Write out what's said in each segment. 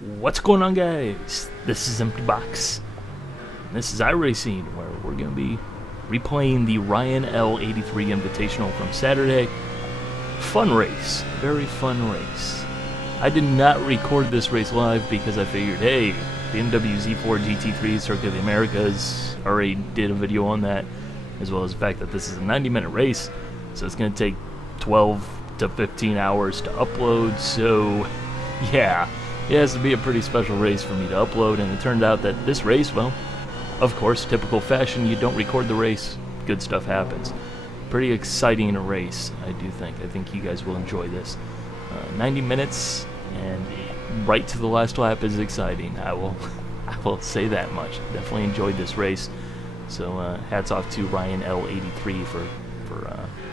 What's going on, guys? This is Empty Box. This is iRacing, where we're going to be replaying the RyanL83 Invitational from Saturday. Fun race. Very fun race. I did not record this race live because I figured, hey, BMW Z4 GT3 Circuit of the Americas already did a video on that, as well as the fact that this is a 90-minute race, so it's going to take 12 to 15 hours to upload, so yeah. It has to be a pretty special race for me to upload, and it turned out that this race, well, of course, typical fashion, you don't record the race, good stuff happens. Pretty exciting race, I do think. I think you guys will enjoy this. 90 minutes, and right to the last lap is exciting. I will say that much. Definitely enjoyed this race. So hats off to RyanL83 for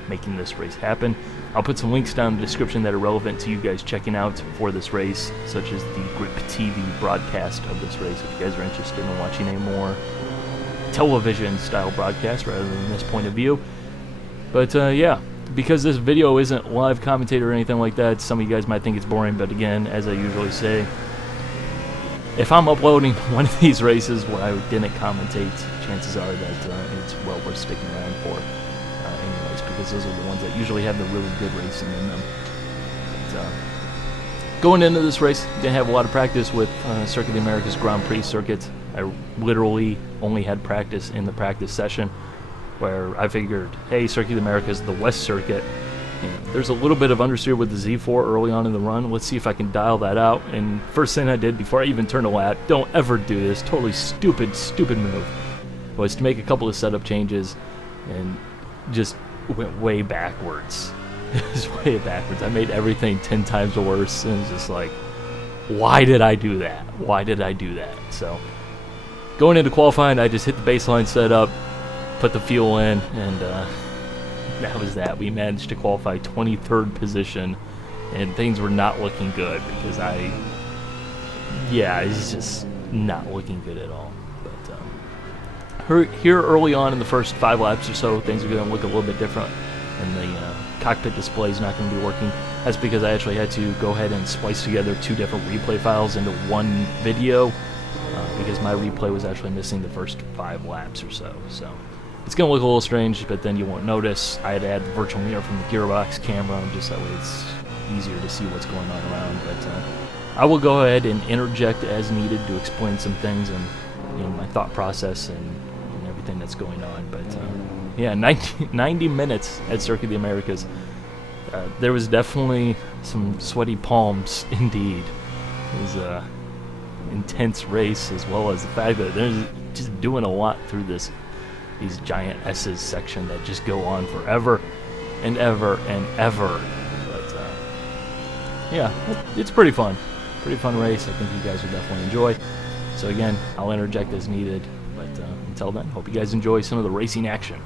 making this race happen. I'll put some links down in the description that are relevant to you guys checking out for this race, such as the GripTV broadcast of this race, if you guys are interested in watching a more television-style broadcast rather than this point of view. But yeah, because this video isn't live commentated or anything like that, some of you guys might think it's boring, but again, as I usually say, if I'm uploading one of these races where I didn't commentate, chances are that it's well worth sticking around for. Anyways, because those are the ones that usually have the really good racing in them. But, going into this race, didn't have a lot of practice with Circuit of the Americas Grand Prix circuit. I literally only had practice in the practice session, where I figured, hey, Circuit of the Americas, the West Circuit, there's a little bit of understeer with the Z4 early on in the run. Let's see if I can dial that out. And first thing I did before I even turned a lap, don't ever do this, totally stupid move, was to make a couple of setup changes and just went way backwards. It was way backwards. I made everything 10 times worse, and it's just like, why did I do that? Why did I do that? So going into qualifying, I just hit the baseline setup, put the fuel in, and that was that. We managed to qualify 23rd position, and things were not looking good because it's just not looking good at all. But here early on in the first 5 laps or so, things are going to look a little bit different, and the cockpit display is not going to be working. That's because I actually had to go ahead and splice together 2 different replay files into one video, because my replay was actually missing the first 5 laps or so. So it's going to look a little strange, but then you won't notice. I had to add the virtual mirror from the gearbox camera, just that way it's easier to see what's going on around. But I will go ahead and interject as needed to explain some things and my thought process and everything that's going on. But yeah, 90 minutes at Circuit of the Americas. There was definitely some sweaty palms indeed. It was an intense race, as well as the fact that they're just doing a lot through these giant S's section that just go on forever and ever and ever. But yeah, it's pretty fun. Pretty fun race. I think you guys will definitely enjoy. So again, I'll interject as needed. But until then, hope you guys enjoy some of the racing action.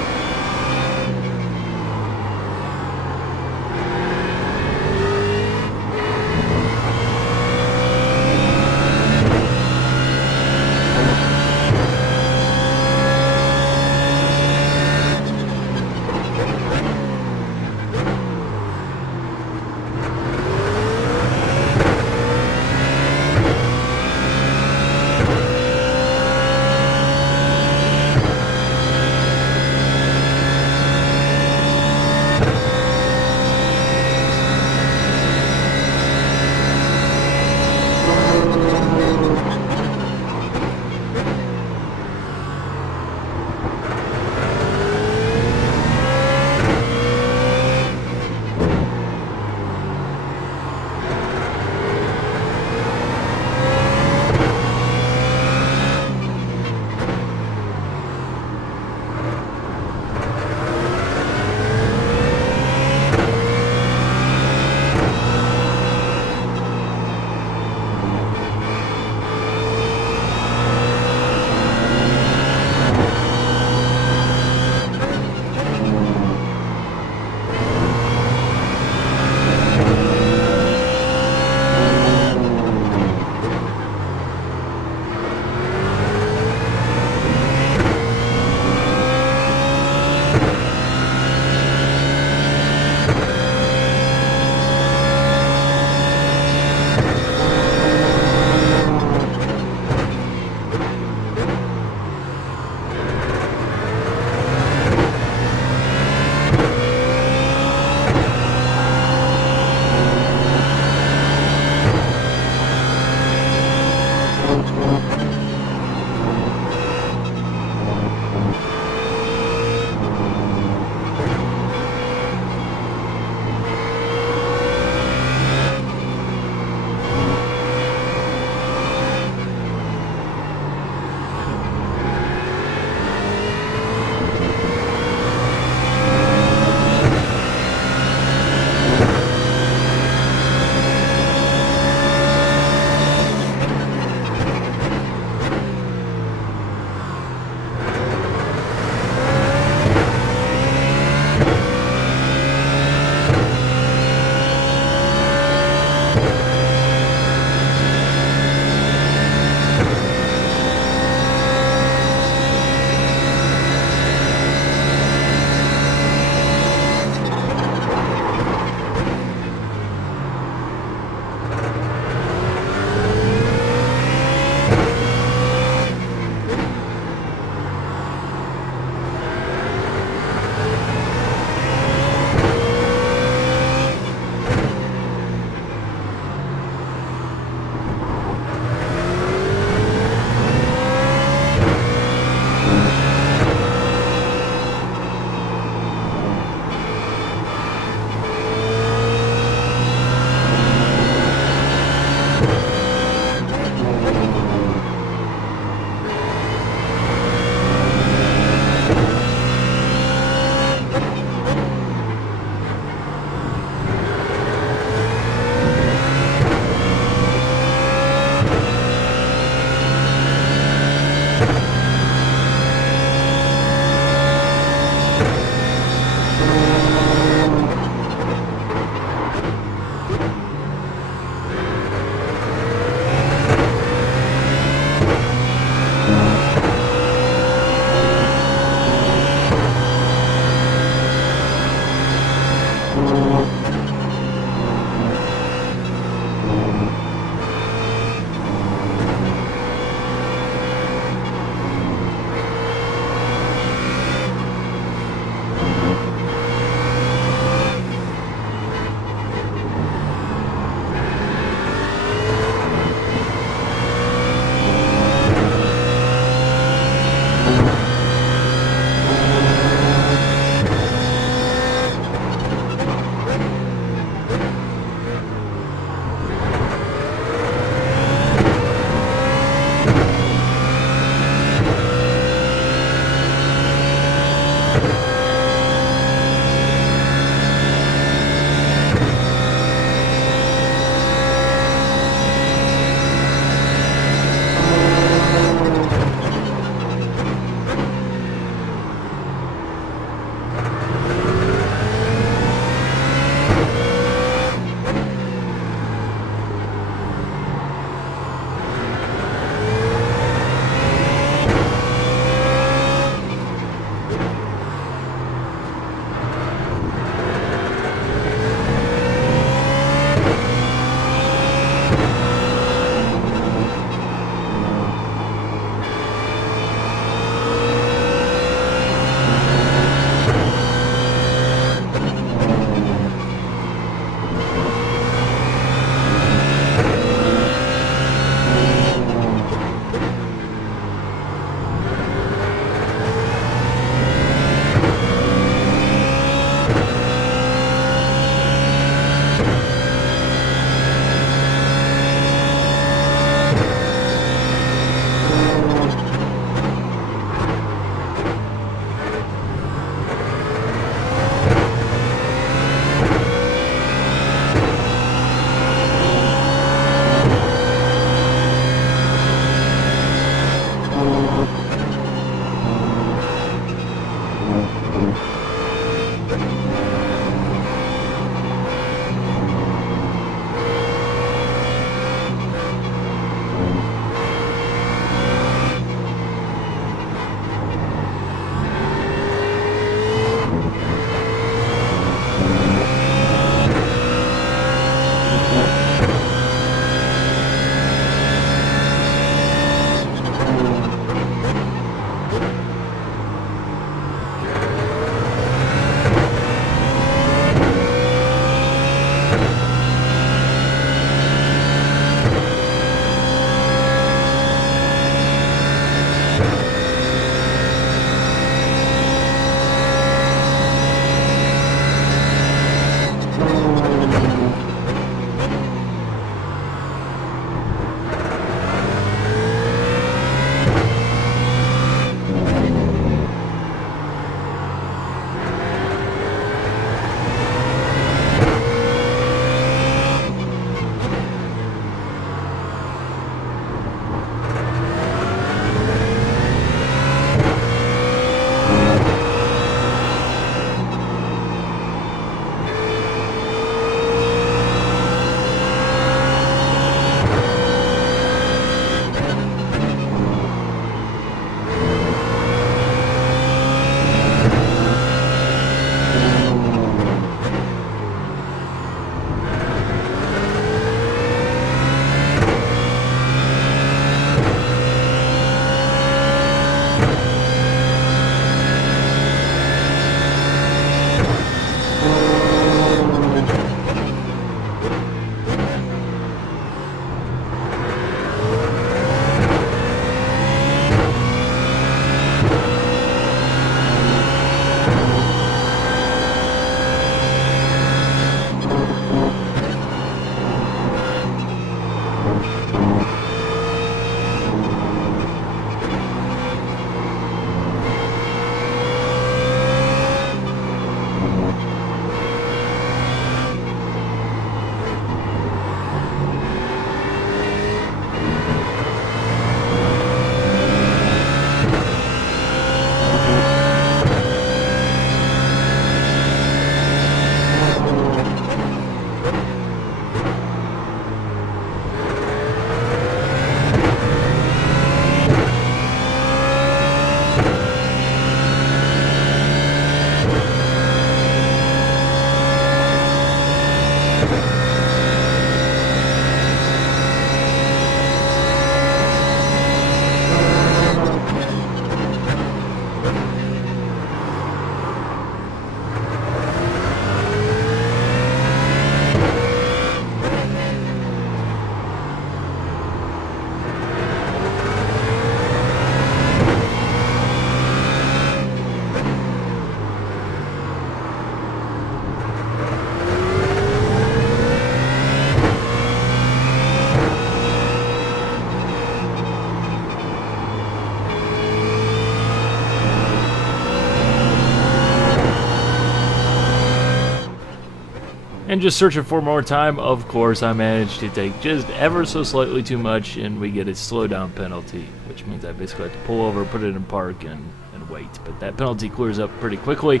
And just searching for more time, of course, I managed to take just ever so slightly too much, and we get a slowdown penalty, which means I basically have to pull over, put it in park, and wait. But that penalty clears up pretty quickly.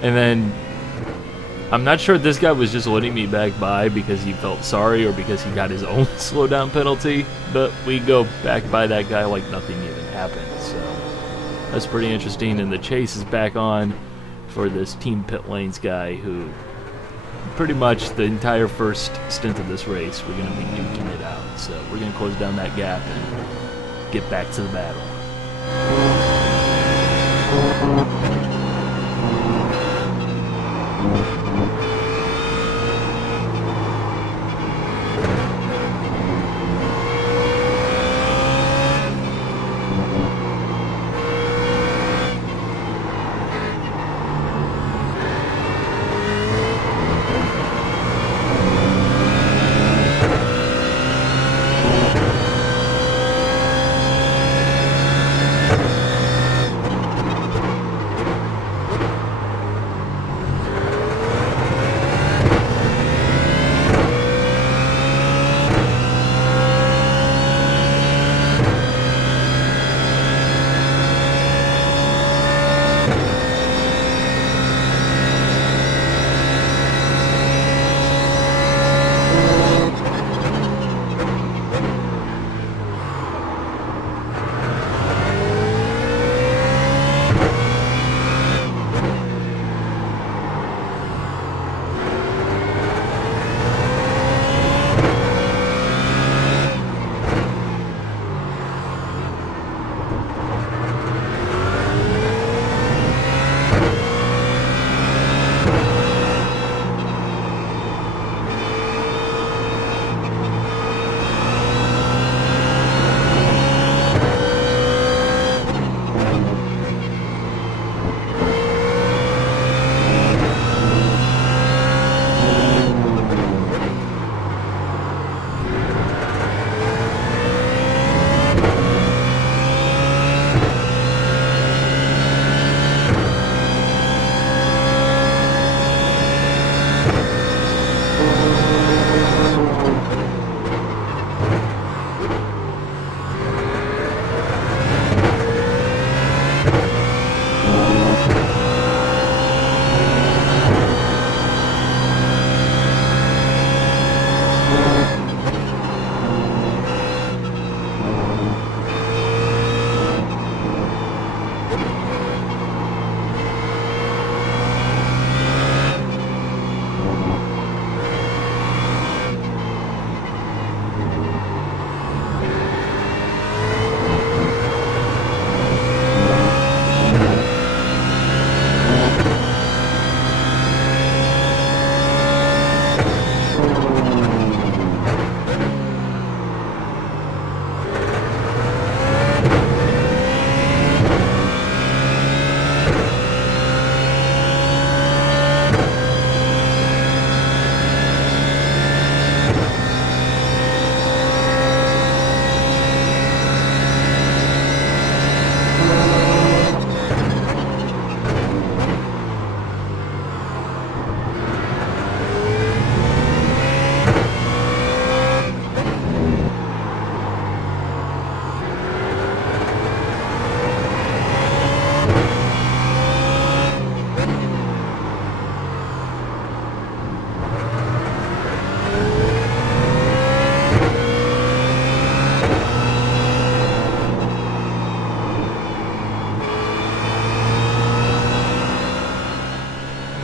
And then, I'm not sure if this guy was just letting me back by because he felt sorry or because he got his own slowdown penalty, but we go back by that guy like nothing even happened. So, that's pretty interesting, and the chase is back on for this Team Pit Lanes guy who pretty much the entire first stint of this race, we're going to be nuking it out. So we're going to close down that gap and get back to the battle.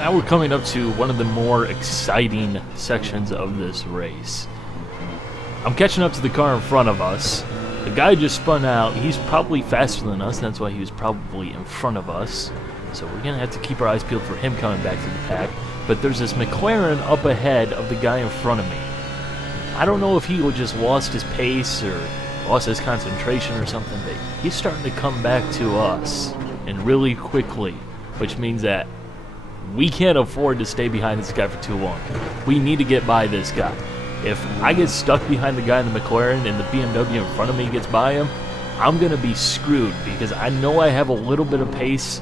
Now we're coming up to one of the more exciting sections of this race. I'm catching up to the car in front of us. The guy just spun out. He's probably faster than us. That's why he was probably in front of us. So we're going to have to keep our eyes peeled for him coming back to the pack. But there's this McLaren up ahead of the guy in front of me. I don't know if he just lost his pace or lost his concentration or something, but he's starting to come back to us, and really quickly, which means that we can't afford to stay behind this guy for too long. We need to get by this guy. If I get stuck behind the guy in the McLaren and the BMW in front of me gets by him, I'm going to be screwed because I know I have a little bit of pace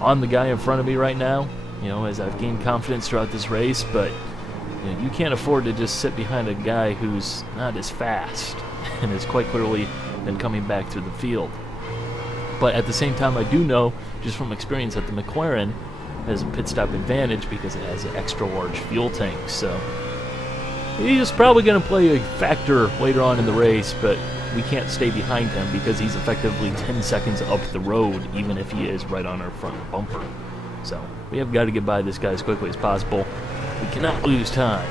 on the guy in front of me right now, you know, as I've gained confidence throughout this race, but You can't afford to just sit behind a guy who's not as fast and has quite clearly been coming back through the field. But at the same time, I do know, just from experience, that the McLaren has a pit stop advantage because it has an extra large fuel tank. So he's probably going to play a factor later on in the race, but we can't stay behind him because he's effectively 10 seconds up the road, even if he is right on our front bumper. So we have got to get by this guy as quickly as possible. We cannot lose time.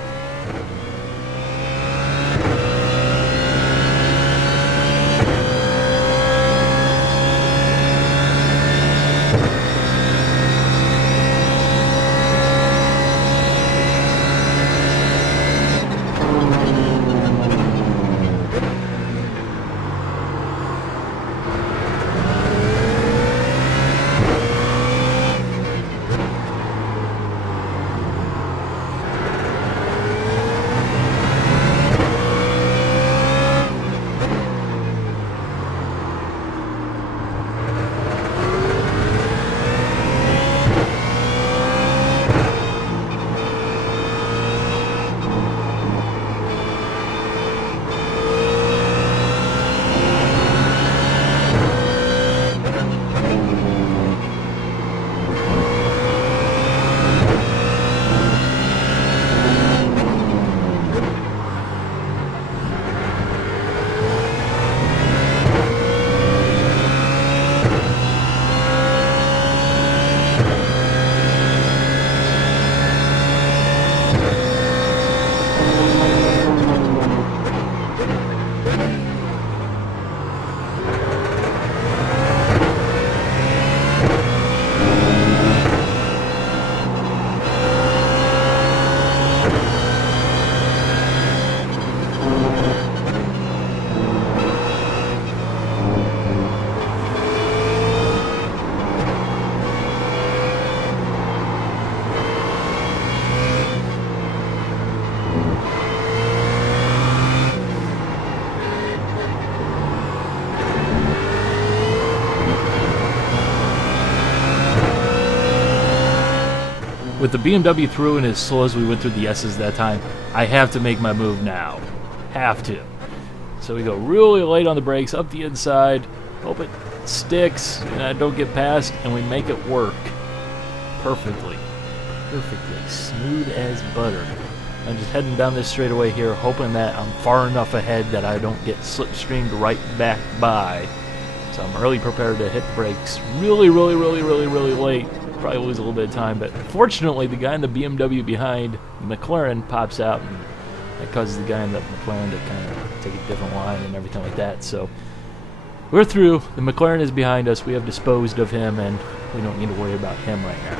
With the BMW through and as slow as we went through the S's that time, I have to make my move now. Have to. So we go really light on the brakes, up the inside, hope it sticks and I don't get past, and we make it work. Perfectly. Perfectly. Smooth as butter. I'm just heading down this straightaway here, hoping that I'm far enough ahead that I don't get slipstreamed right back by. So I'm really prepared to hit the brakes really late. Probably lose a little bit of time, but fortunately the guy in the BMW behind the McLaren pops out, and that causes the guy in the McLaren to kind of take a different line and everything like that. So we're through. The McLaren is behind us. We have disposed of him, and we don't need to worry about him right now.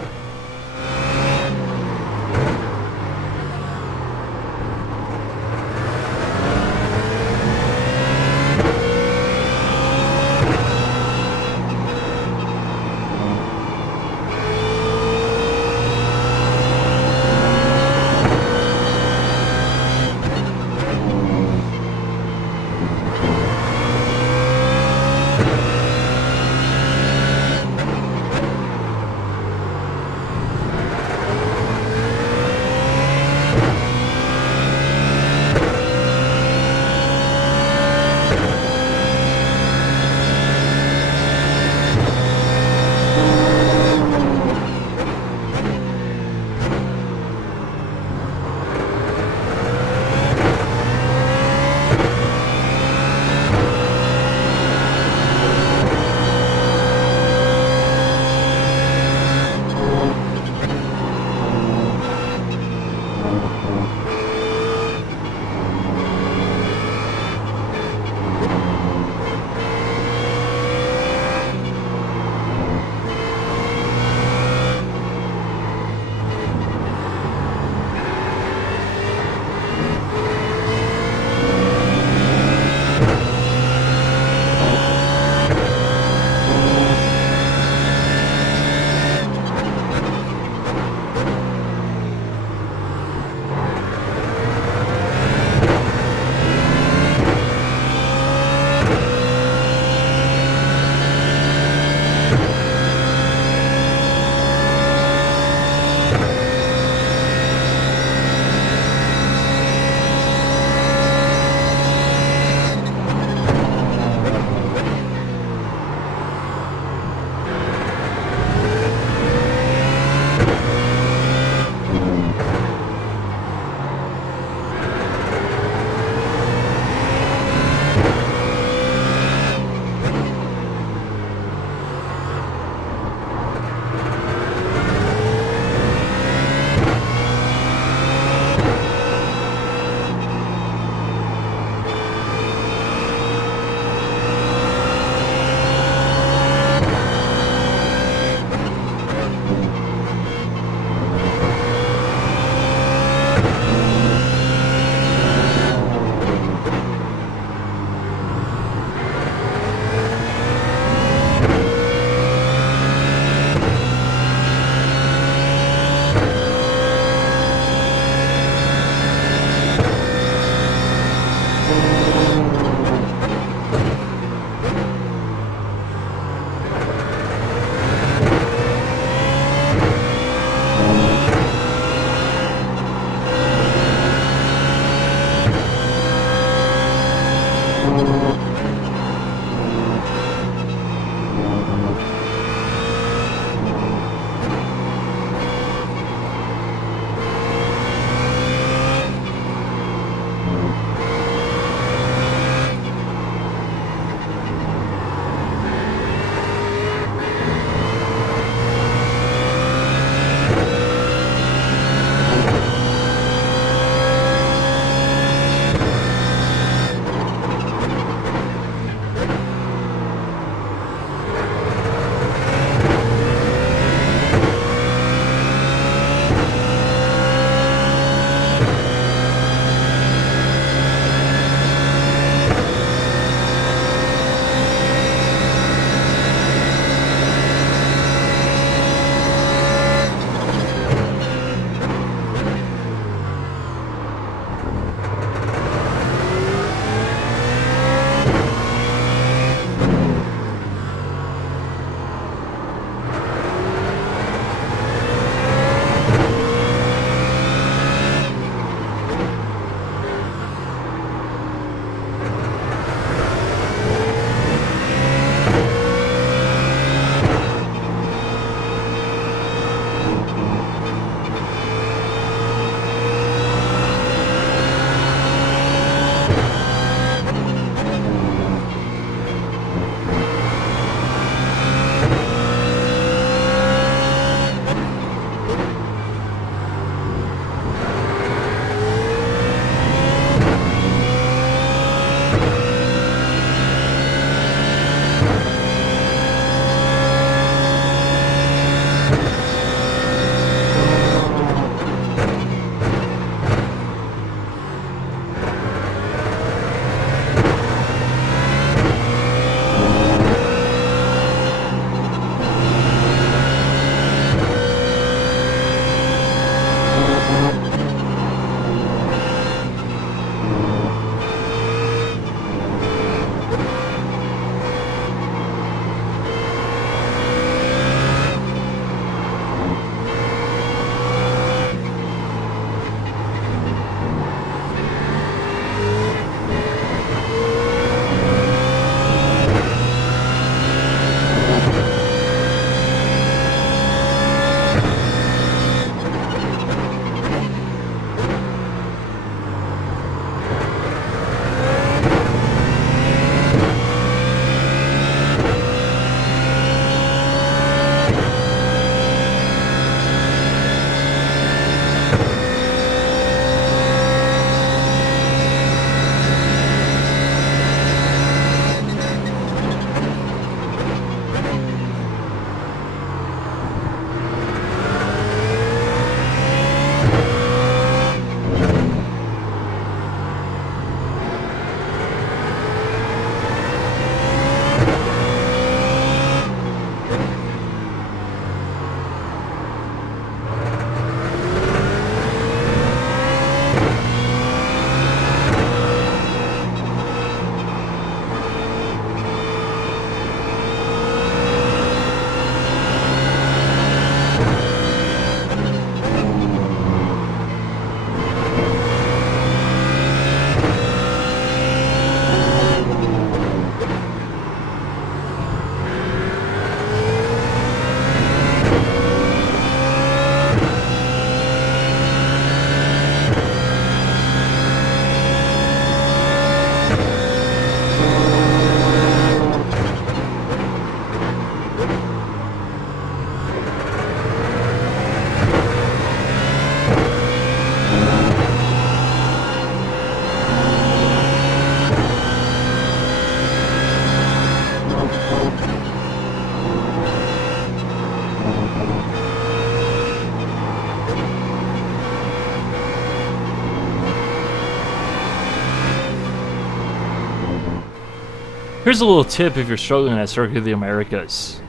Here's a little tip if you're struggling at Circuit of the Americas.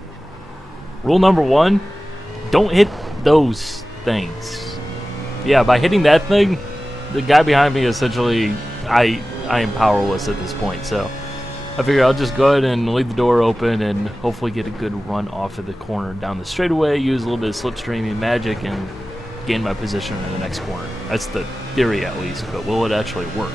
Rule number 1, don't hit those things. Yeah, by hitting that thing, the guy behind me essentially, I am powerless at this point, so I figure I'll just go ahead and leave the door open and hopefully get a good run off of the corner down the straightaway, use a little bit of slipstreaming magic, and gain my position in the next corner. That's the theory at least, but will it actually work?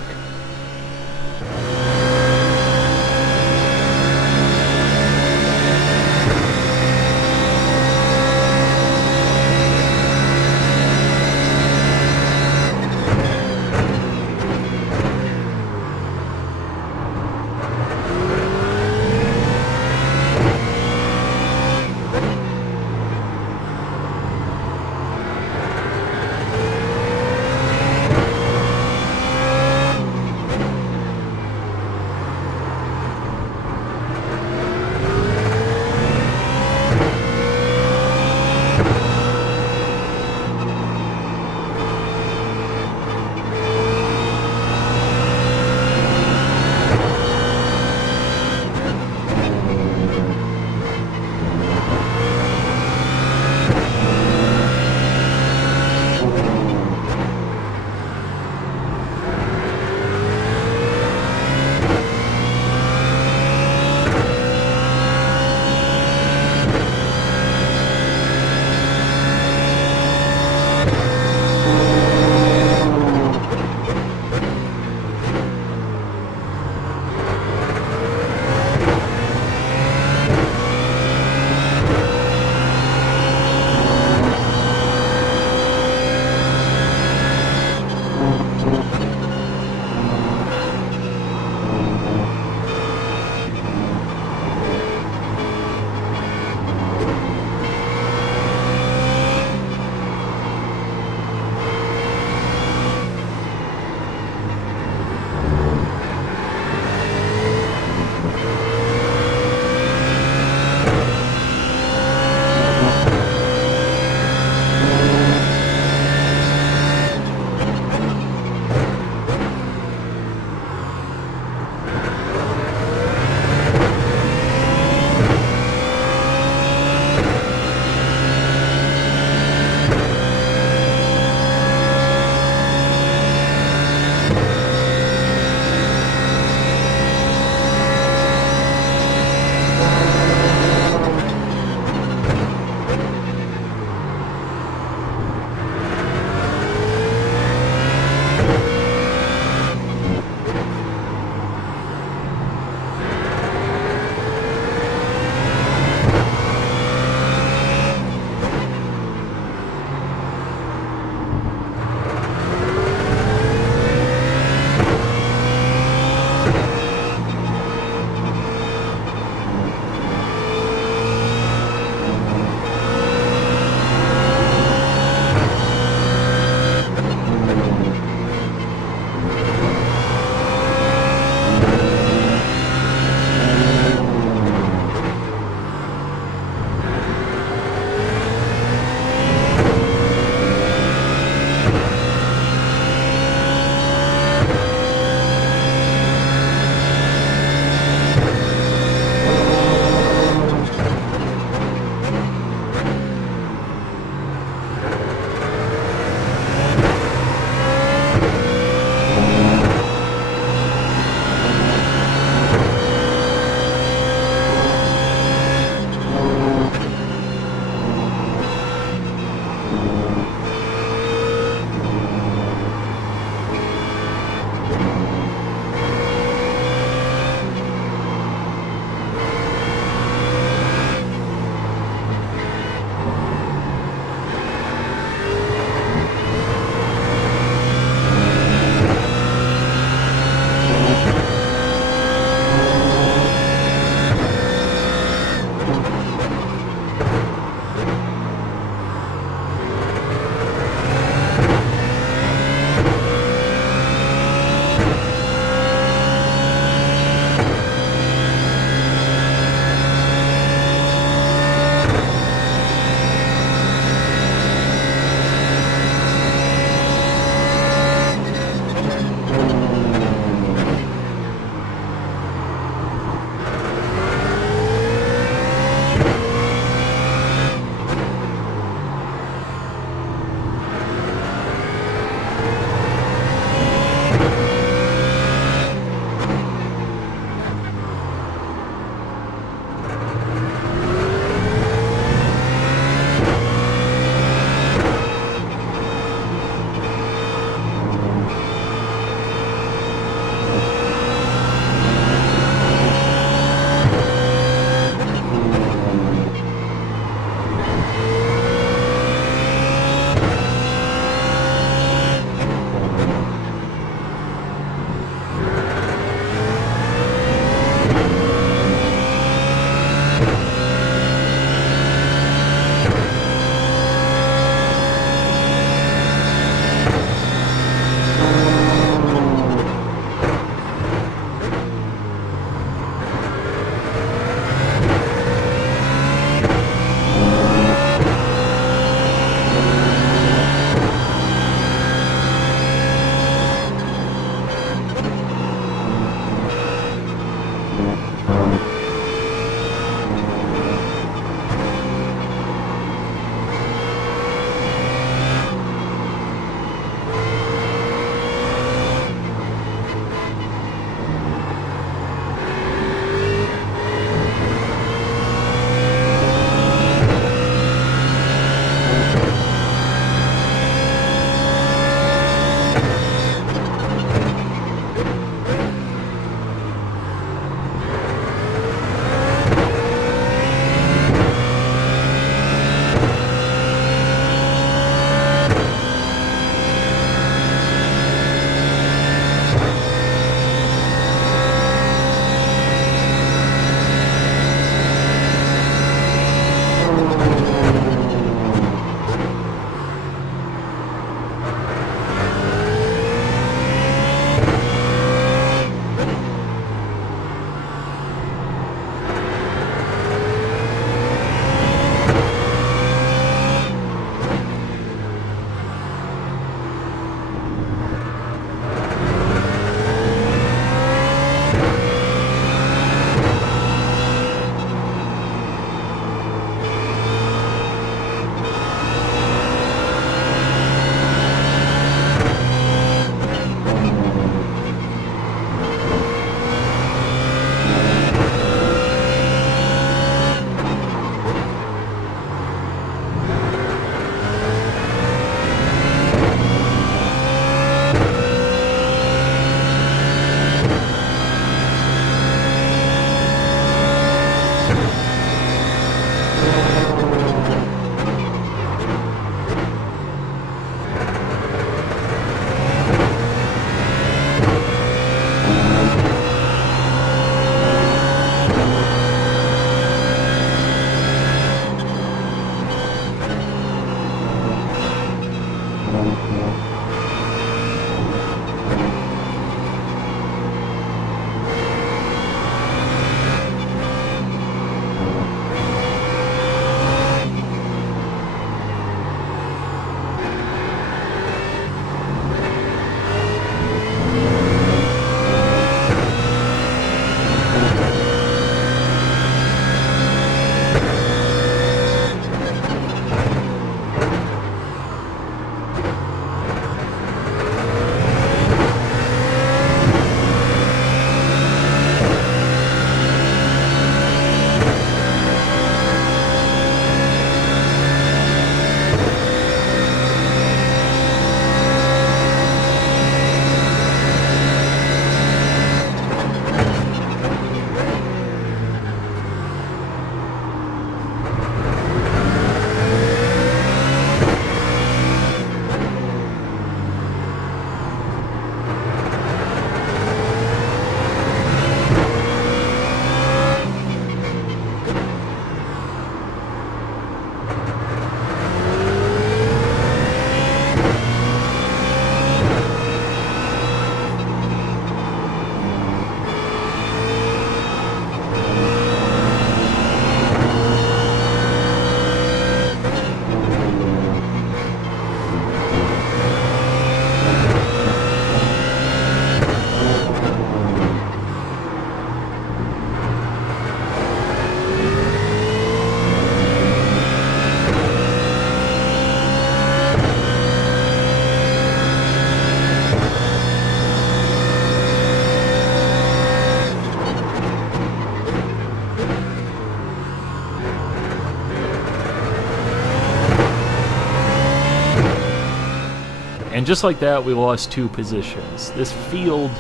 And just like that, we lost 2 positions. This field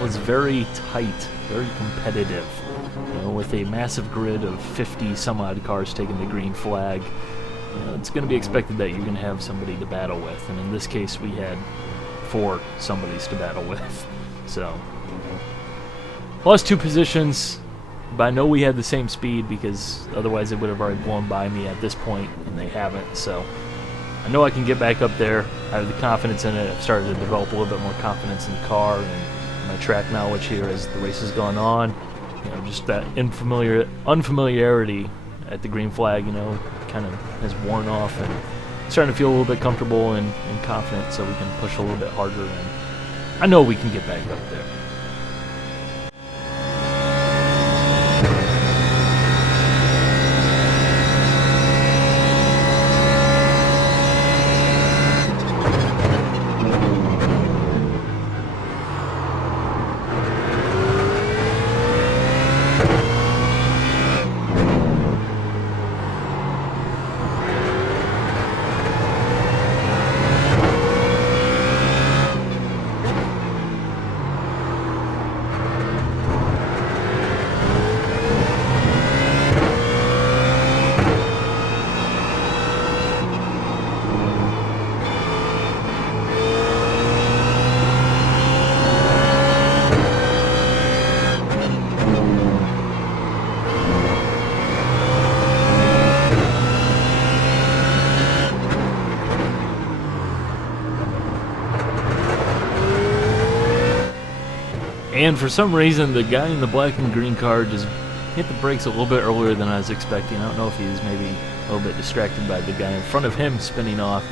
was very tight, very competitive. You know, with a massive grid of 50 some odd cars taking the green flag, you know, it's going to be expected that you're going to have somebody to battle with. And in this case, we had 4 somebodies to battle with. So, lost 2 positions, but I know we had the same speed because otherwise they would have already blown by me at this point, and they haven't. So, I know I can get back up there. I have the confidence in it. I've started to develop a little bit more confidence in the car and my track knowledge here as the race has gone on. You know, just that unfamiliarity at the green flag, you know, kind of has worn off, and starting to feel a little bit comfortable and confident, so we can push a little bit harder, and I know we can get back up there. And for some reason, the guy in the black and green car just hit the brakes a little bit earlier than I was expecting. I don't know if he was maybe a little bit distracted by the guy in front of him spinning off.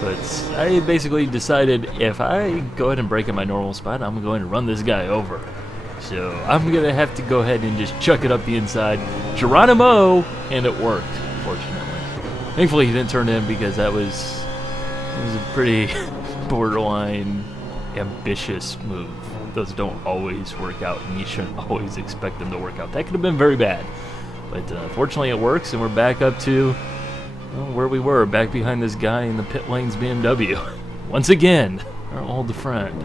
But I basically decided if I go ahead and brake at my normal spot, I'm going to run this guy over. So I'm going to have to go ahead and just chuck it up the inside. Geronimo! And it worked, fortunately. Thankfully he didn't turn in because it was a pretty borderline ambitious move. Those don't always work out, and you shouldn't always expect them to work out. That could have been very bad. But fortunately it works, and we're back up to where we were, back behind this guy in the pit lane's BMW. Once again, our old friend.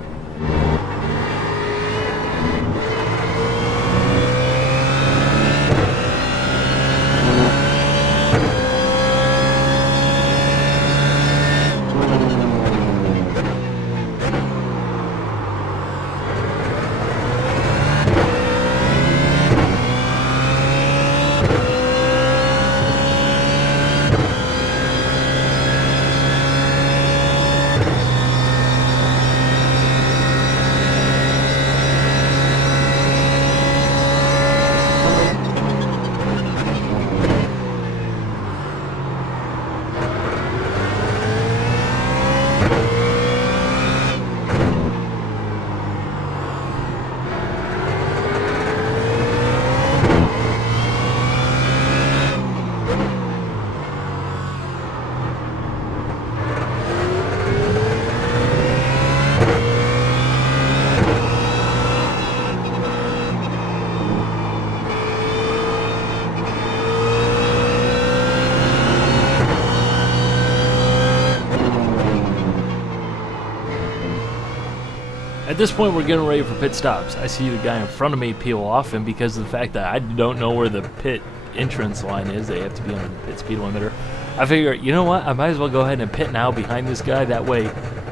At this point, we're getting ready for pit stops. I see the guy in front of me peel off, and because of the fact that I don't know where the pit entrance line is, they have to be on the pit speed limiter, I figure, you know what, I might as well go ahead and pit now behind this guy. That way,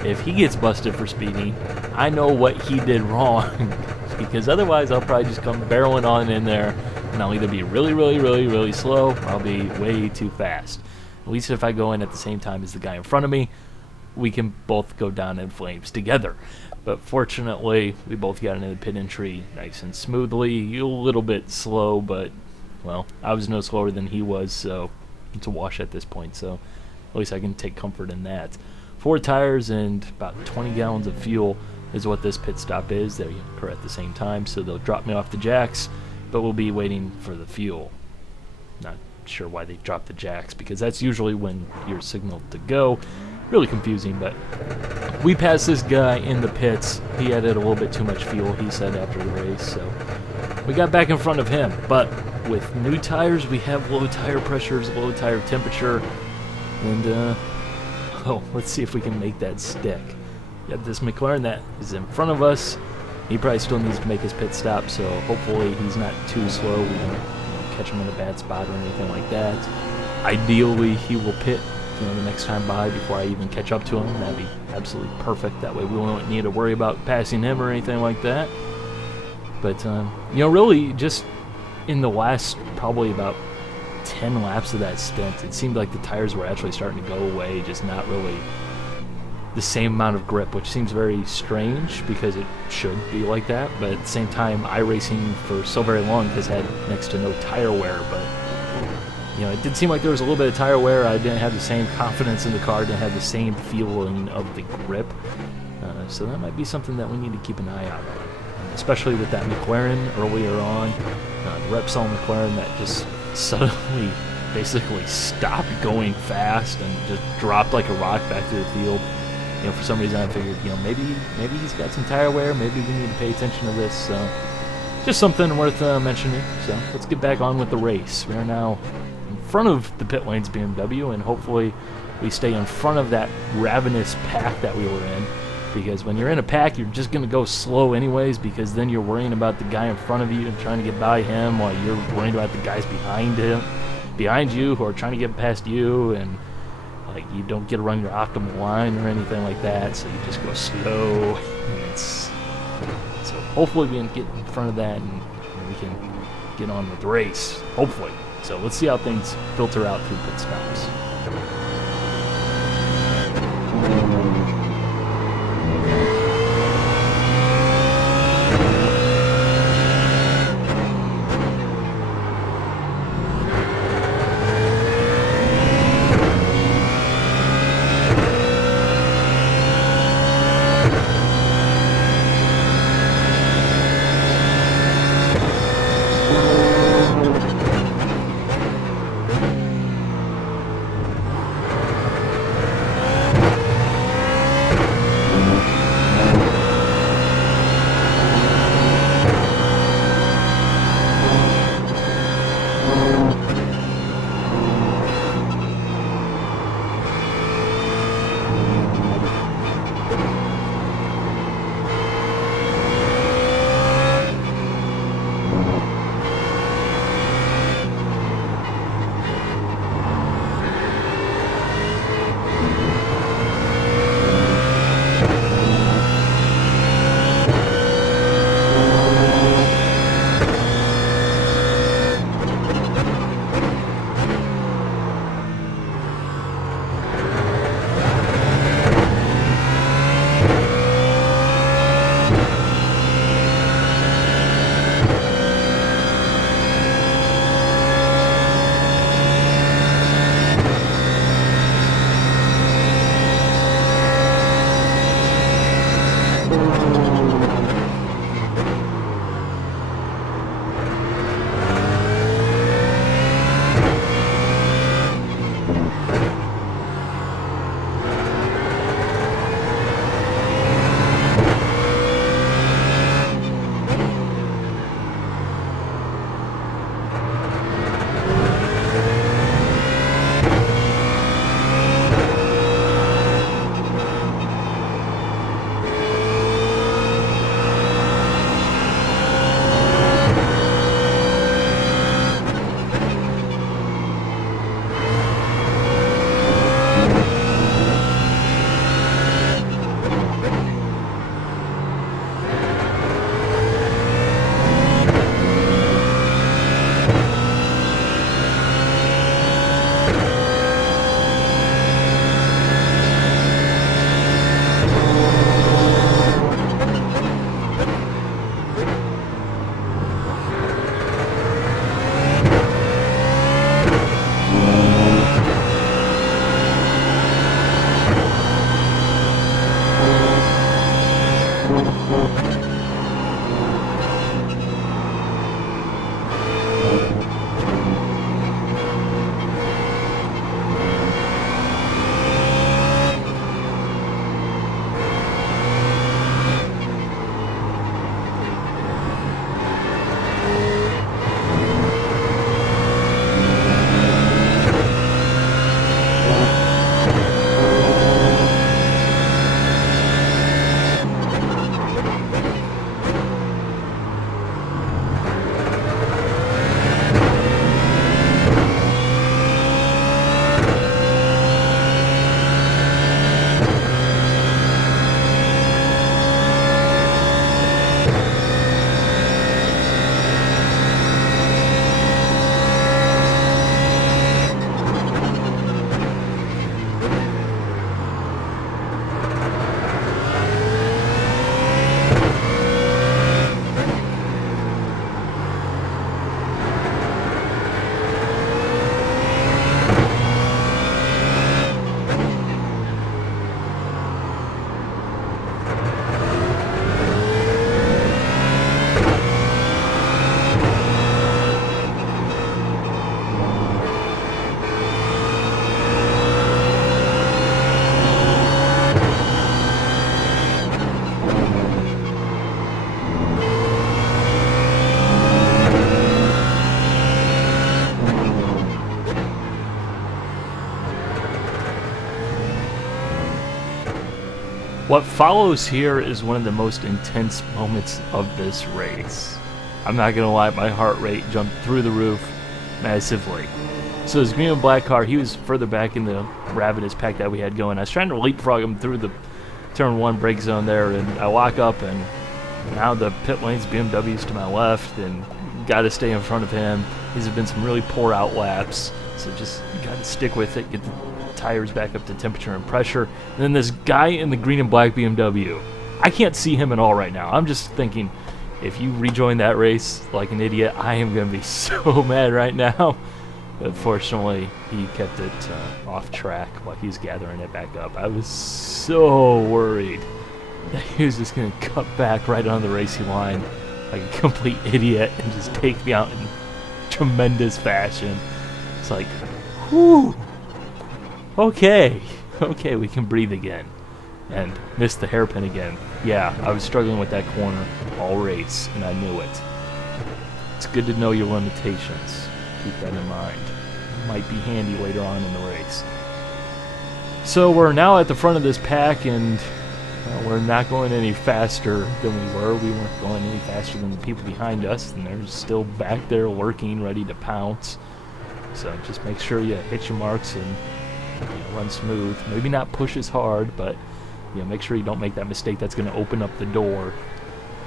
if he gets busted for speeding, I know what he did wrong. Because otherwise, I'll probably just come barreling on in there, and I'll either be really slow, or I'll be way too fast. At least if I go in at the same time as the guy in front of me, we can both go down in flames together. But fortunately, we both got into the pit entry nice and smoothly. A little bit slow, but, well, I was no slower than he was, so it's a wash at this point. So at least I can take comfort in that. 4 tires and about 20 gallons of fuel is what this pit stop is. They occur at the same time, so they'll drop me off the jacks, but we'll be waiting for the fuel. Not sure why they drop the jacks, because that's usually when you're signaled to go. Really confusing, but we passed this guy in the pits. He added a little bit too much fuel, he said, after the race, so we got back in front of him. But with new tires, we have low tire pressures, low tire temperature, and oh, let's see if we can make that stick. got this McLaren that is in front of us. He probably still needs to make his pit stop, so hopefully he's not too slow. We don't catch him in a bad spot or anything like that. Ideally, he will pit the next time by before I even catch up to him. That'd be absolutely perfect. That way we won't need to worry about passing him or anything like that. But, really just in the last probably about 10 laps of that stint, it seemed like the tires were actually starting to go away, just not really the same amount of grip, which seems very strange because it should be like that. But at the same time, iRacing for so very long has had next to no tire wear, but it did seem like there was a little bit of tire wear. I didn't have the same confidence in the car, didn't have the same feeling of the grip. So that might be something that we need to keep an eye out on, especially with that McLaren earlier on. The Repsol McLaren that just suddenly basically stopped going fast and just dropped like a rock back to the field. For some reason I figured, maybe he's got some tire wear, maybe we need to pay attention to this. Just something worth mentioning. So let's get back on with the race. We are now in front of the pit lane's BMW, and hopefully we stay in front of that ravenous pack that we were in, because when you're in a pack, you're just going to go slow anyways, because then you're worrying about the guy in front of you and trying to get by him while you're worrying about the guys behind you who are trying to get past you, and you don't get to run your optimal line or anything like that, so you just go slow. So hopefully we can get in front of that and we can get on with the race, hopefully. So let's see how things filter out through pit stops. What follows here is one of the most intense moments of this race. I'm not gonna lie, my heart rate jumped through the roof massively. So this green and black car, he was further back in the ravenous pack that we had going. I was trying to leapfrog him through the turn 1 brake zone there, and I lock up, and now the pit lane's BMW's to my left, and got to stay in front of him. These have been some really poor out laps, so just got to stick with it, get the tires back up to temperature and pressure. And then this guy in the green and black BMW, I can't see him at all right now. I'm just thinking, if you rejoin that race like an idiot, I am going to be so mad right now. But fortunately, he kept it off track while he's gathering it back up. I was so worried that he was just going to cut back right on the racing line like a complete idiot and just take me out in tremendous fashion. It's like, whew, okay, we can breathe again. And missed the hairpin again. Yeah, I was struggling with that corner all race, and I knew it. It's good to know your limitations. Keep that in mind. It might be handy later on in the race. So we're now at the front of this pack, and we're not going any faster than we were. We weren't going any faster than the people behind us, and they're still back there lurking, ready to pounce. So just make sure you hit your marks and run smooth. Maybe not push as hard, but make sure you don't make that mistake that's going to open up the door.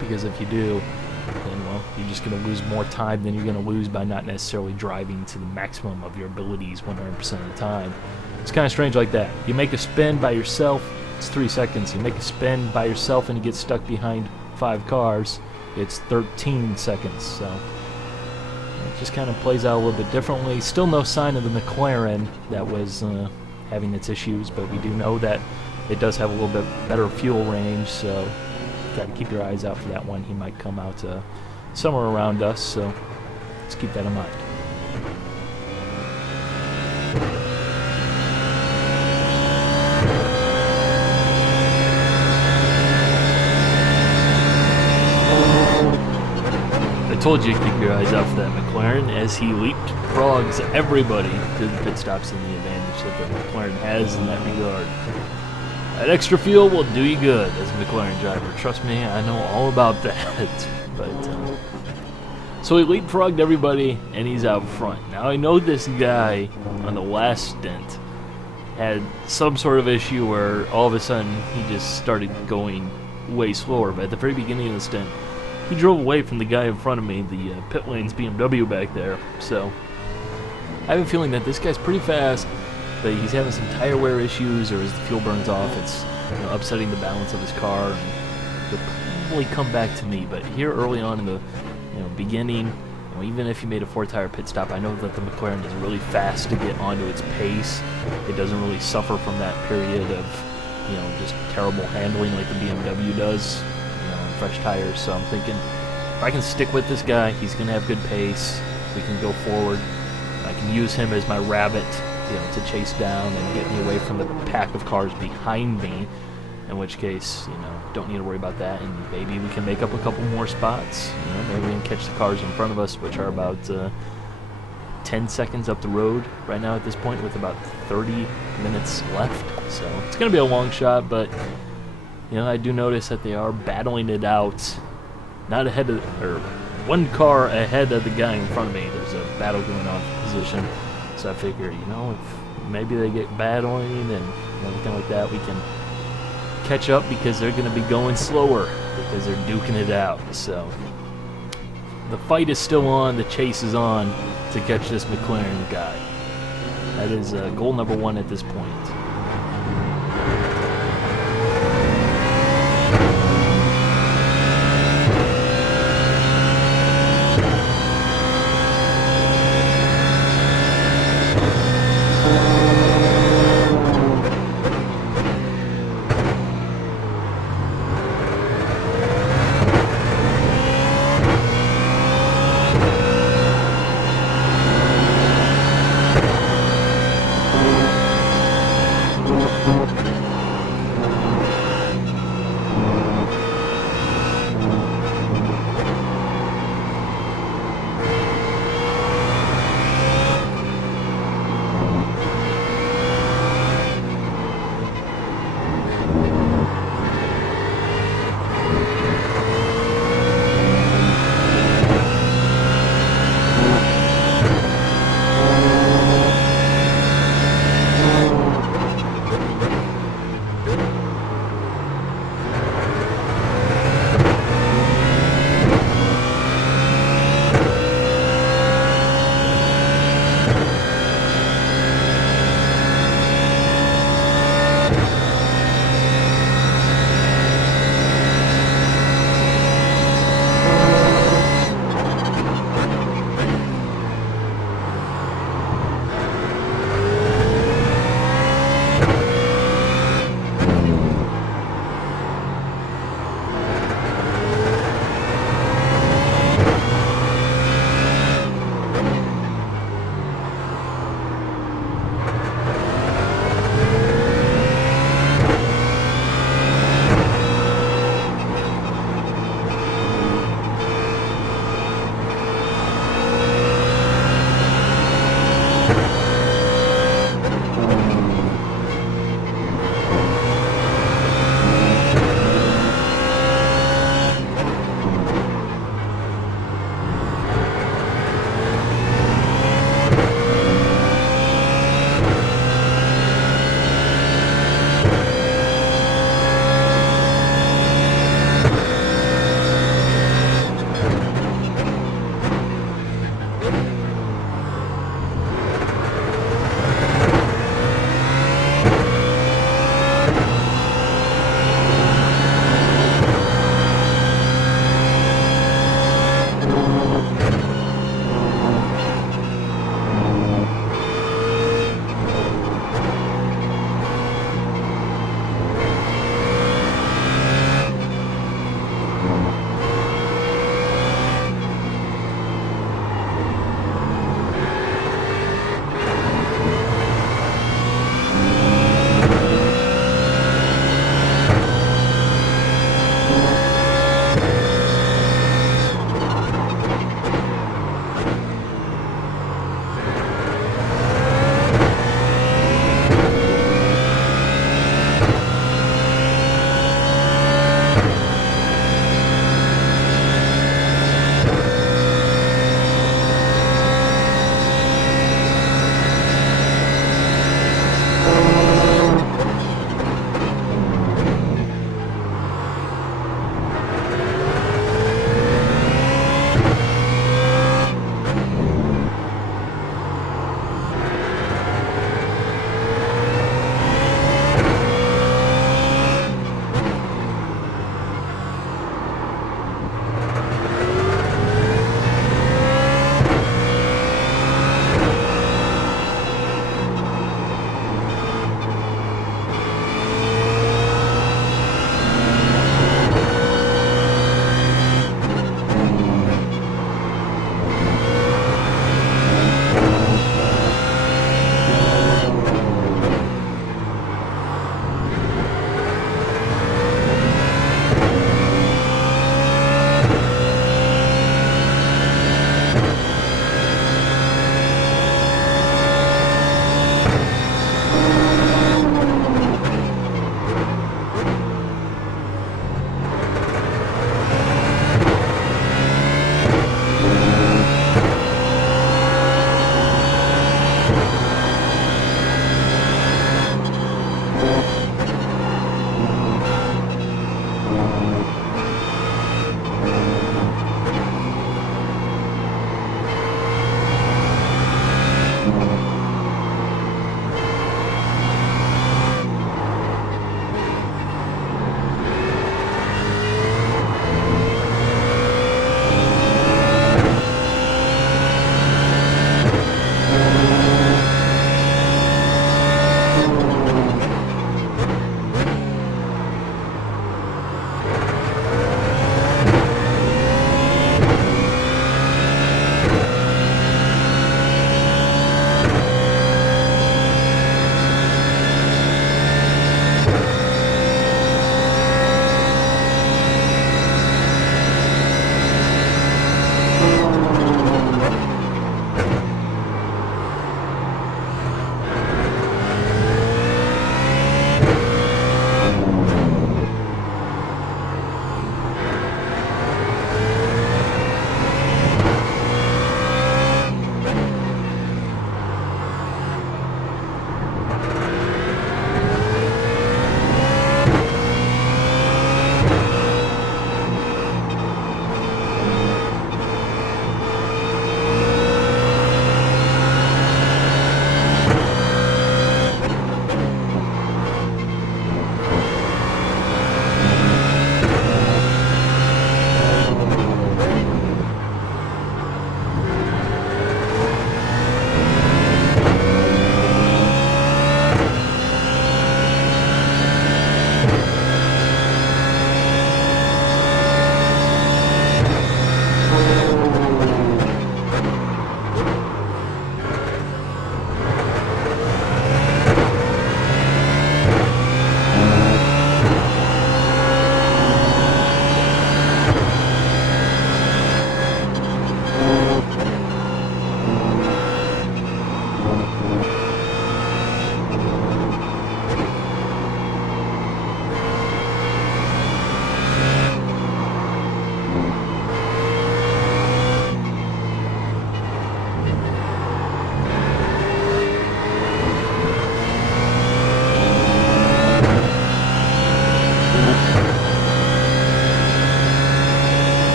Because if you do, then, well, you're just going to lose more time than you're going to lose by not necessarily driving to the maximum of your abilities 100% of the time. It's kind of strange like that. You make a spin by yourself, it's 3 seconds. You make a spin by yourself and you get stuck behind 5 cars, it's 13 seconds. So it just kind of plays out a little bit differently. Still no sign of the McLaren that was having its issues, but we do know that it does have a little bit better fuel range, so got to keep your eyes out for that one. He might come out somewhere around us, so let's keep that in mind. I told you to keep your eyes out for that McLaren as he leapfrogs everybody to the pit stops, and the advantage that the McLaren has in that regard. That extra fuel will do you good as a McLaren driver. Trust me, I know all about that. But so he leapfrogged everybody, and he's out front. Now I know this guy on the last stint had some sort of issue where all of a sudden he just started going way slower. But at the very beginning of the stint, he drove away from the guy in front of me, the pit lane's BMW back there. So I have a feeling that this guy's pretty fast, but he's having some tire wear issues, or as the fuel burns off, it's upsetting the balance of his car. And he'll probably come back to me. But here early on in the beginning, even if you made a 4-tire pit stop, I know that the McLaren is really fast to get onto its pace. It doesn't really suffer from that period of just terrible handling like the BMW does, on fresh tires. So I'm thinking, if I can stick with this guy, he's going to have good pace. We can go forward. I can use him as my rabbit, to chase down and get me away from the pack of cars behind me, in which case, don't need to worry about that, and maybe we can make up a couple more spots. Maybe we can catch the cars in front of us, which are about 10 seconds up the road right now at this point, with about 30 minutes left. So it's going to be a long shot, but I do notice that they are battling it out, not ahead of, or one car ahead of the guy in front of me. There's a battle going on for position. So I figure, if maybe they get battling and everything like that, we can catch up, because they're going to be going slower because they're duking it out. So the fight is still on, the chase is on to catch this McLaren guy. That is goal number 1 at this point.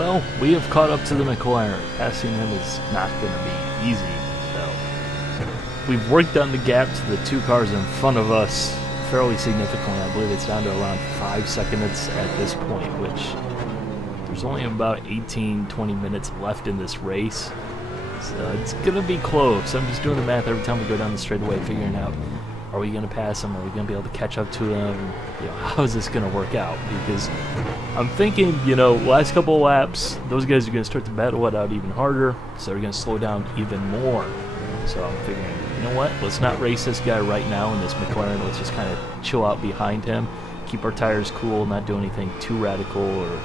Well, we have caught up to the McLaren. Passing him is not going to be easy, though. We've worked on the gap to the two cars in front of us fairly significantly. I believe it's down to around 5 seconds at this point, which there's only about 18-20 minutes left in this race. So it's going to be close. I'm just doing the math every time we go down the straightaway, figuring out, are we going to pass him? Are we going to be able to catch up to him? You know, how is this going to work out? Because I'm thinking, you know, last couple of laps, those guys are going to start to battle it out even harder, so they're going to slow down even more. So I'm figuring, you know what? Let's not race this guy right now in this McLaren. Let's just kind of chill out behind him, keep our tires cool, not do anything too radical or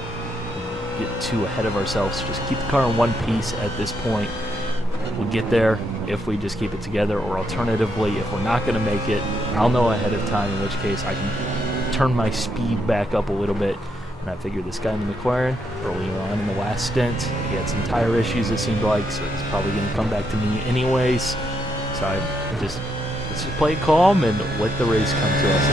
get too ahead of ourselves. Just keep the car in one piece at this point. We'll get there if we just keep it together, or alternatively, if we're not going to make it, I'll know ahead of time, in which case I can turn my speed back up a little bit. And I figured this guy in the McLaren, earlier on in the last stint, he had some tire issues, it seemed like, so he's probably going to come back to me anyways. So let's just play it calm and let the race come to us.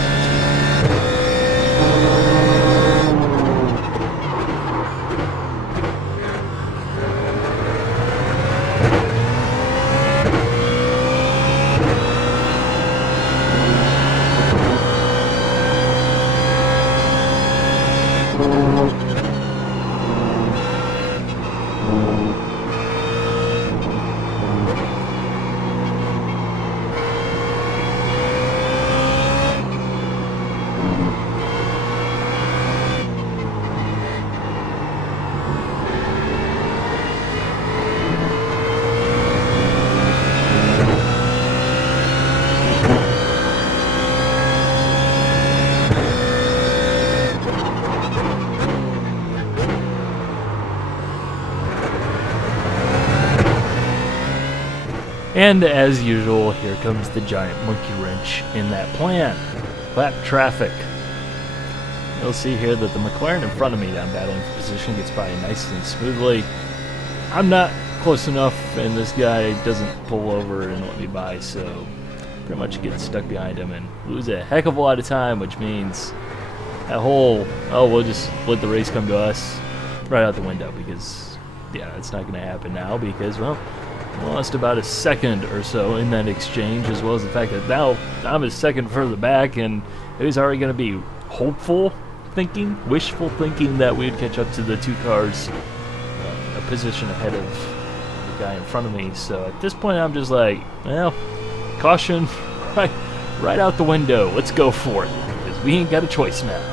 And as usual, here comes the giant monkey wrench in that plan. Lap traffic. You'll see here that the McLaren in front of me that I'm battling for position gets by nice and smoothly. I'm not close enough, and this guy doesn't pull over and let me by, so pretty much get stuck behind him and lose a heck of a lot of time, which means that whole, oh, we'll just let the race come to us, right out the window, because, yeah, it's not going to happen now because, well, we lost about a second or so in that exchange, as well as the fact that now I'm a second further back, and it was already going to be hopeful thinking, wishful thinking that we'd catch up to the two cars a position ahead of the guy in front of me. So at this point, I'm just like, well, caution right out the window. Let's go for it, because we ain't got a choice now.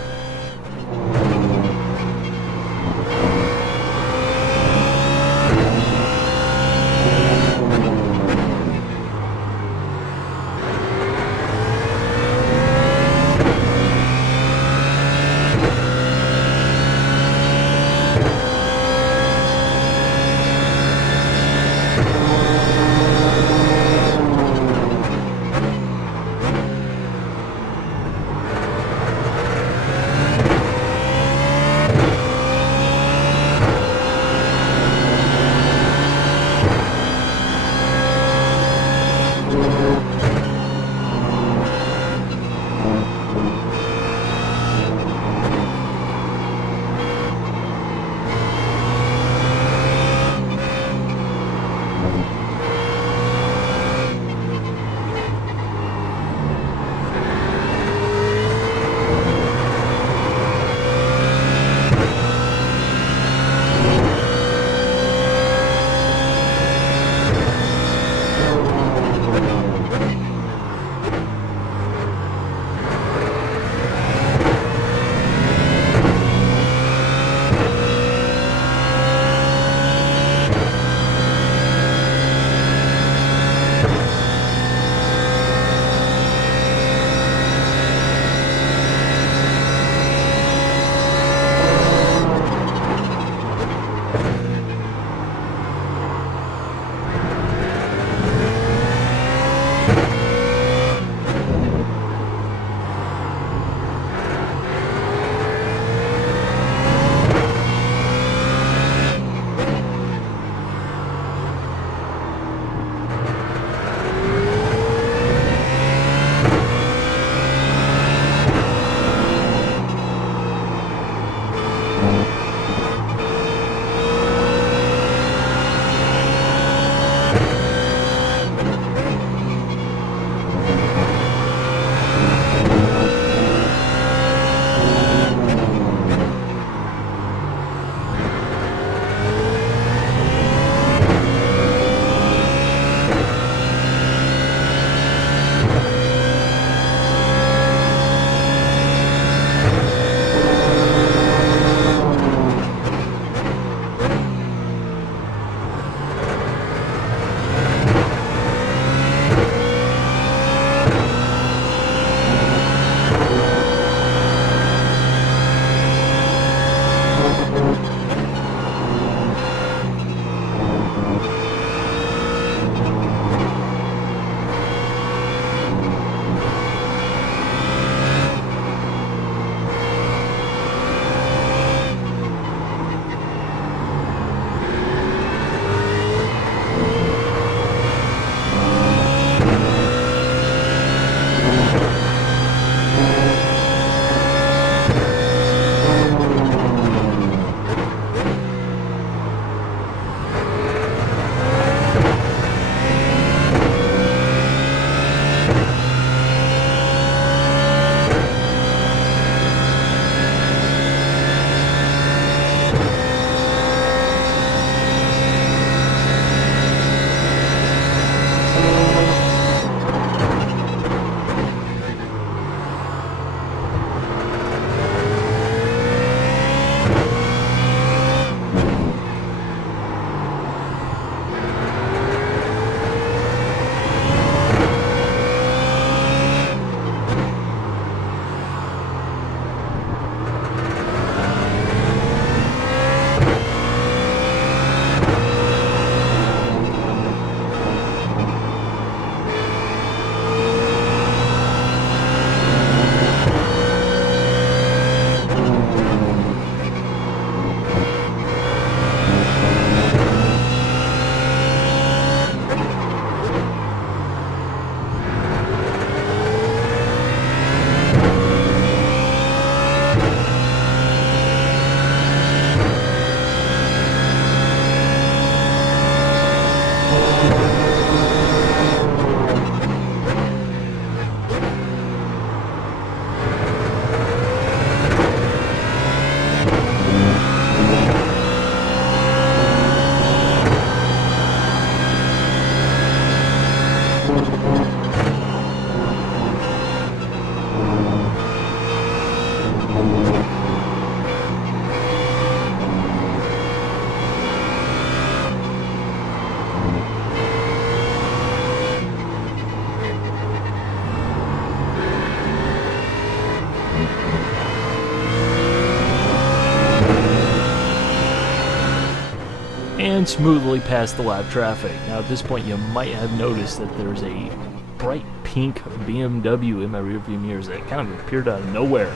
and smoothly past the lap traffic. Now at this point you might have noticed that there's a bright pink BMW in my rearview mirrors that kind of appeared out of nowhere.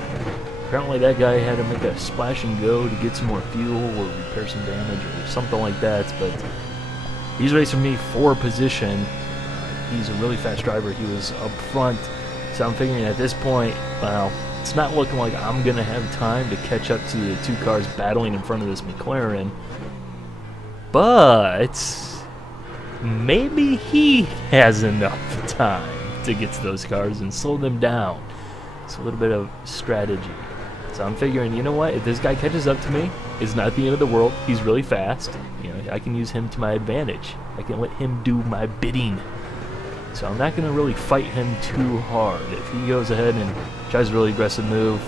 Apparently that guy had to make a splash and go to get some more fuel or repair some damage or something like that, but he's racing me for position. He's a really fast driver. He was up front, so I'm figuring at this point, well, it's not looking like I'm going to have time to catch up to the two cars battling in front of this McLaren, but maybe he has enough time to get to those cars and slow them down. It's a little bit of strategy. So I'm figuring, you know what, if this guy catches up to me, it's not the end of the world. He's really fast. You know, I can use him to my advantage. I can let him do my bidding. So I'm not going to really fight him too hard. If he goes ahead and tries a really aggressive move,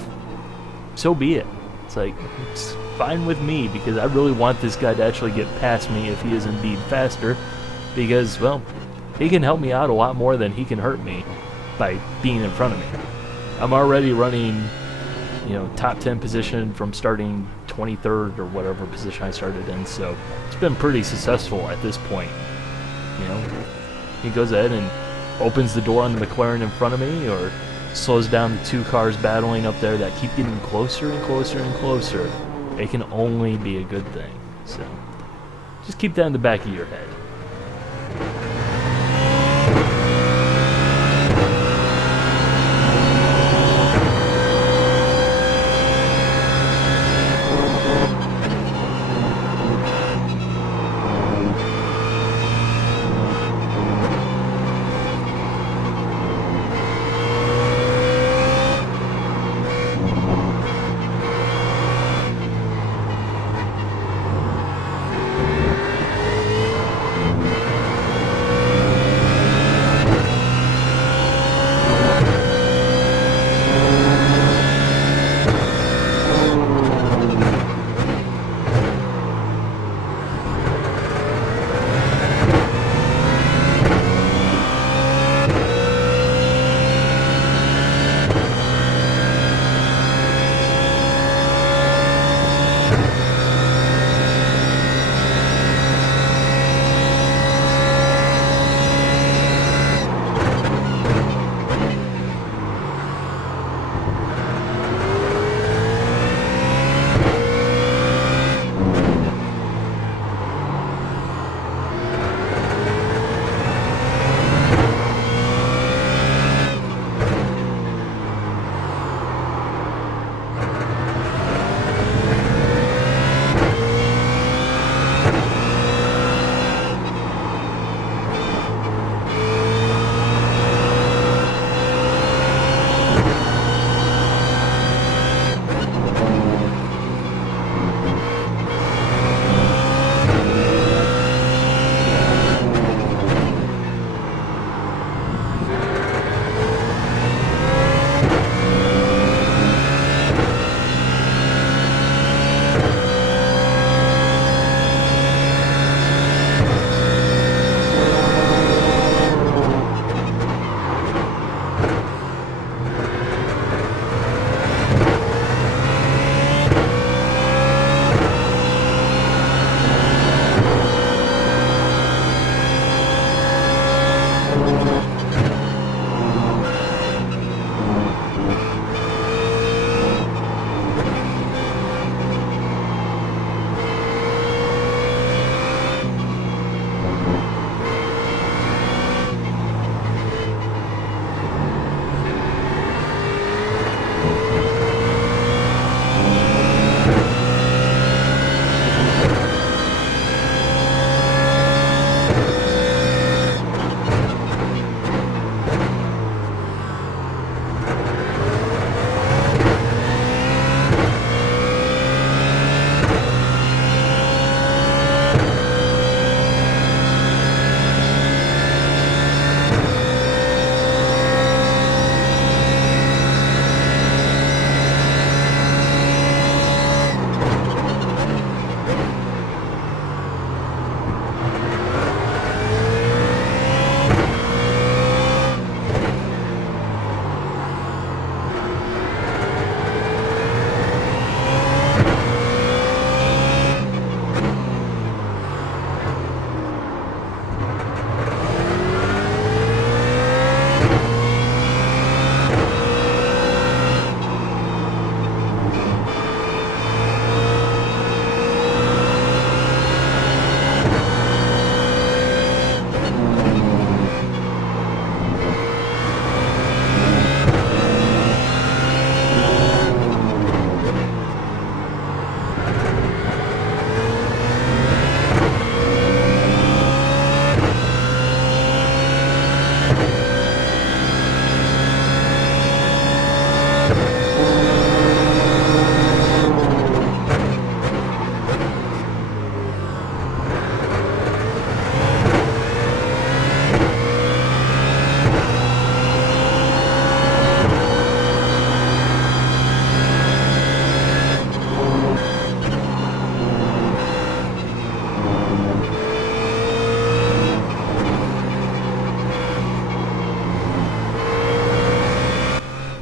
so be it. It's like, it's fine with me, because I really want this guy to actually get past me if he is indeed faster, because, well, he can help me out a lot more than he can hurt me by being in front of me. I'm already running, you know, top 10 position from starting 23rd or whatever position I started in, so it's been pretty successful at this point. You know, he goes ahead and opens the door on the McLaren in front of me, or slows down the two cars battling up there that keep getting closer and closer and closer. It can only be a good thing. So just keep that in the back of your head.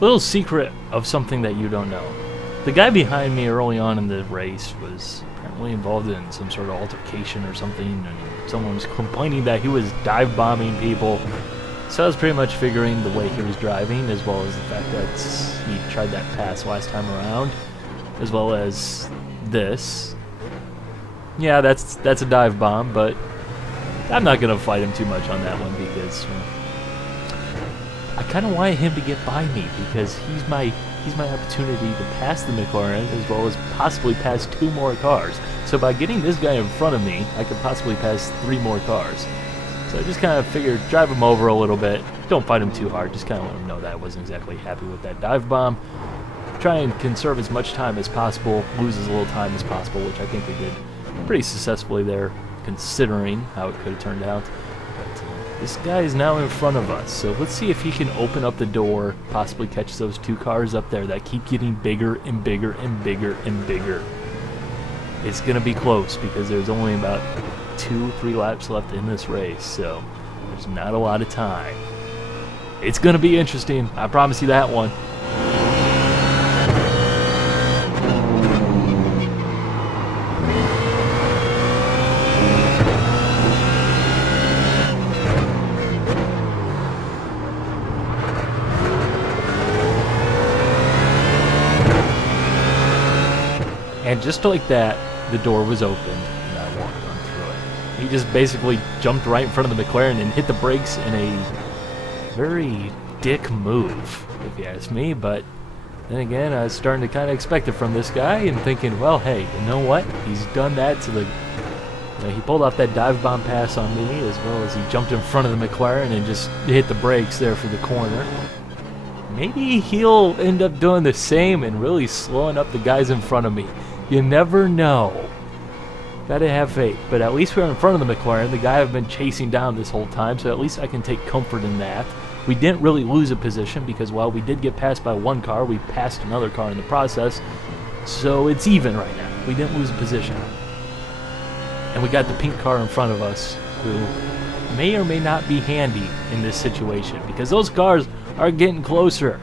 Little secret of something that you don't know. The guy behind me early on in the race was apparently involved in some sort of altercation or something, and someone was complaining that he was dive bombing people. So I was pretty much figuring the way he was driving, as well as the fact that he tried that pass last time around, as well as this. Yeah, that's a dive bomb, but I'm not gonna fight him too much on that one because I kind of want him to get by me because he's my opportunity to pass the McLaren, as well as possibly pass 2 more cars. So by getting this guy in front of me, I could possibly pass 3 more cars. So I just kind of figured drive him over a little bit. Don't fight him too hard. Just kind of let him know that I wasn't exactly happy with that dive bomb. Try and conserve as much time as possible, lose as little time as possible, which I think we did pretty successfully there, considering how it could have turned out. But this guy is now in front of us, so let's see if he can open up the door, possibly catch those 2 cars up there that keep getting bigger and bigger and bigger and bigger. It's going to be close because there's only about 2-3 laps left in this race, so there's not a lot of time. It's going to be interesting, I promise you that one. And just like that, the door was opened, and I walked on through it. He just basically jumped right in front of the McLaren and hit the brakes in a very dick move, if you ask me. But then again, I was starting to kind of expect it from this guy and thinking, well, hey, you know what? He's done that to the... he pulled off that dive bomb pass on me, as well as he jumped in front of the McLaren and just hit the brakes there for the corner. Maybe he'll end up doing the same and really slowing up the guys in front of me. You never know. Gotta have faith. But at least we're in front of the McLaren, the guy I've been chasing down this whole time, so at least I can take comfort in that. We didn't really lose a position because while we did get passed by 1 car, we passed another car in the process. So it's even right now. We didn't lose a position. And we got the pink car in front of us, who may or may not be handy in this situation because those cars are getting closer.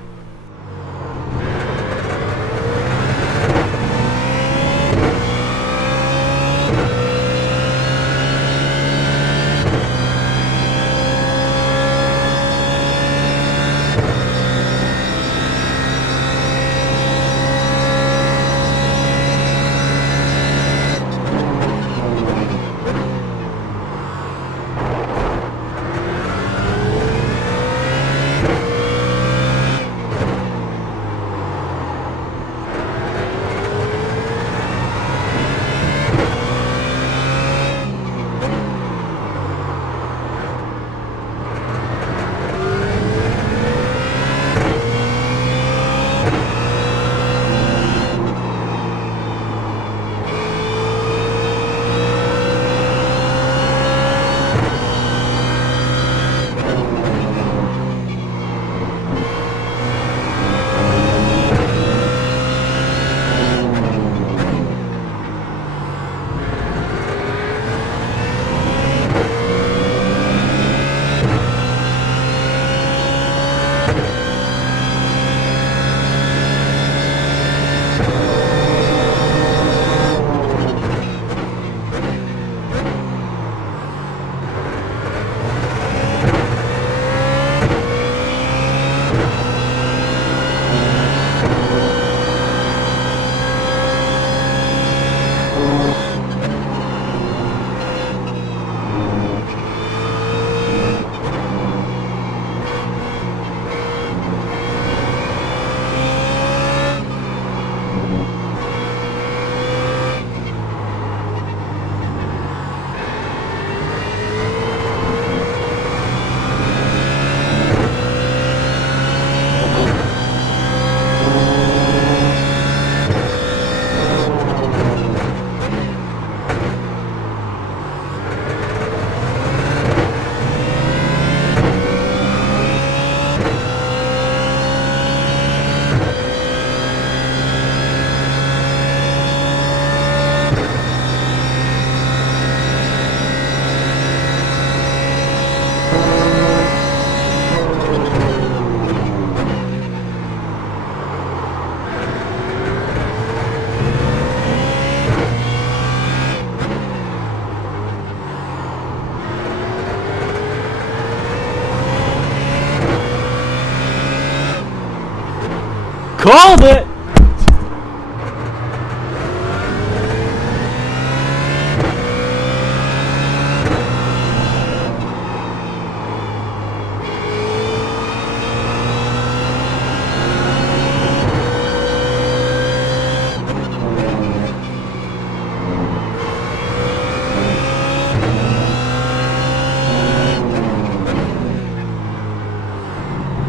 Called it!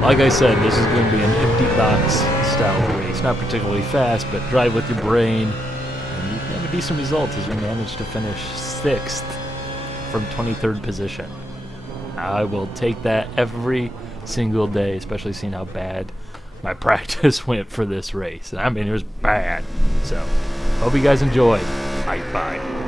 Like I said, this is going to be an empty box style race. Not particularly fast, but drive with your brain. And you can have a decent result as you manage to finish 6th from 23rd position. I will take that every single day, especially seeing how bad my practice went for this race. I mean, it was bad. So, hope you guys enjoyed. Bye-bye.